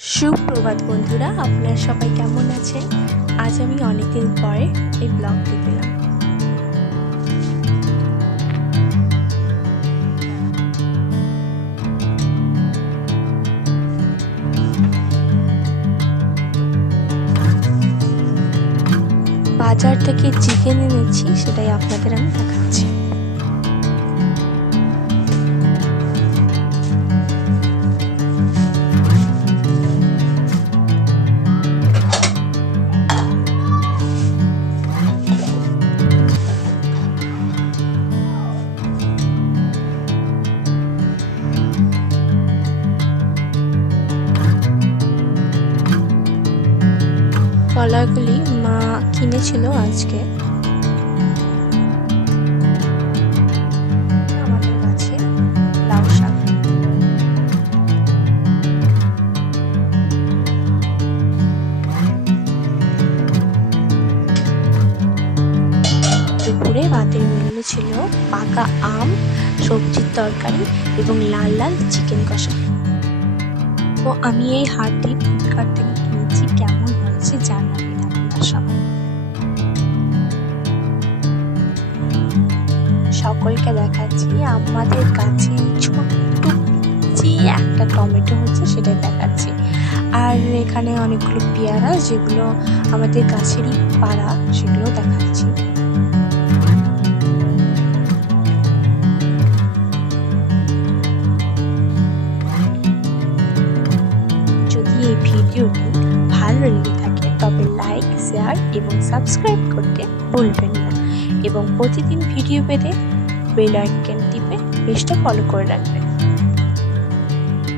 সুপ্রভাত বন্ধুরা, আপনারা সবাই কেমন আছেন? আজ আমি অনেকদিন পরে এই ব্লগটি দিলাম। বাজার থেকে চিকেন এনেছি, সেটাই আপনাদের আমি দেখাচ্ছি। কলাগুলি মা কিনেছিল আজকে। আমাদের কাছে লাউ শাক, দুপুরে ভাতের মেনু ছিল পাকা আম, সবজির তরকারি এবং লাল লাল চিকেন কষা। তো আমি এই হাটটি ফ্লিপকার্ট থেকে কিনেছি, কেমন হয়েছে জানাবেন আপনারা সবাই। সকলকে দেখাচ্ছি আমাদের কাছে ছোট্ট যে একটা টমেটো হচ্ছে সেটা দেখাচ্ছি, আর এখানে অনেকগুলো পেয়ারা যেগুলো আমাদের গাছেরই পাড়া সেগুলো দেখাচ্ছি। যদি এই ভিডিওটি ভালো লেগে থাকে তবে লাইক, শেয়ার এবং সাবস্ক্রাইব করতে ভুলবেন না, এবং প্রতিদিন ভিডিও পেতে বেল আইকন টিপে পেজটা ফলো করে রাখবেন।